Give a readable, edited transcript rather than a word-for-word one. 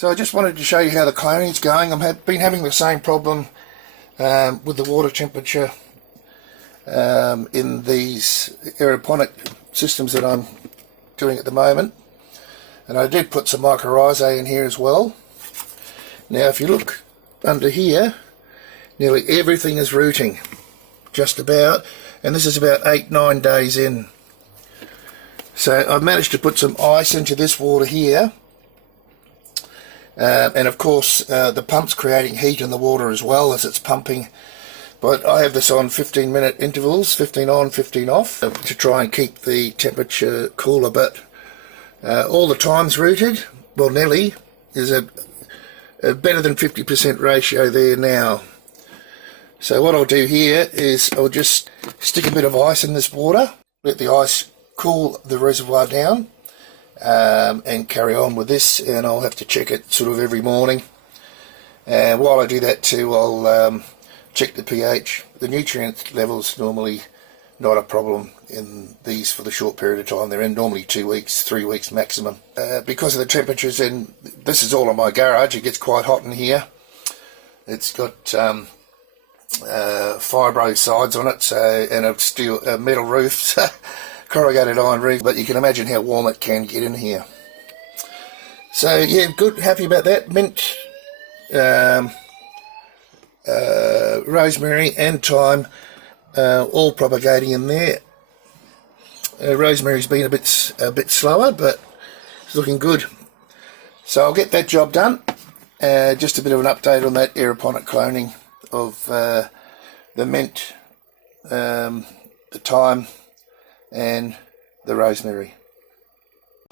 So I just wanted to show you how the cloning's going. I've been having the same problem with the water temperature in these aeroponic systems that I'm doing at the moment. And I did put some mycorrhizae in here as well. Now if you look under here, nearly everything is rooting, just about, and this is about 8-9 days in. So I've managed to put some ice into this water here, and of course the pump's creating heat in the water as well as it's pumping, but I have this on 15-minute intervals, 15 on, 15 off, to try and keep the temperature cooler. But all the time's rooted, well, nearly. There's a better than 50% ratio there now. So what I'll do here is I'll just stick a bit of ice in this water, let the ice cool the reservoir down, and carry on with this, and I'll have to check it sort of every morning. And while I do that too, I'll check the pH. The nutrient levels normally not a problem in these for the short period of time they're in, normally 2 weeks, 3 weeks maximum. Because of the temperatures in, this is all in my garage, it gets quite hot in here. It's got fibro sides on it, so, and a metal roof, so corrugated iron roof, but you can imagine how warm it can get in here. So yeah, good, happy about that. Mint, rosemary and thyme, all propagating in there. Rosemary's been a bit slower, but it's looking good. So I'll get that job done. Just a bit of an update on that aeroponic cloning of the mint, the thyme and the rosemary.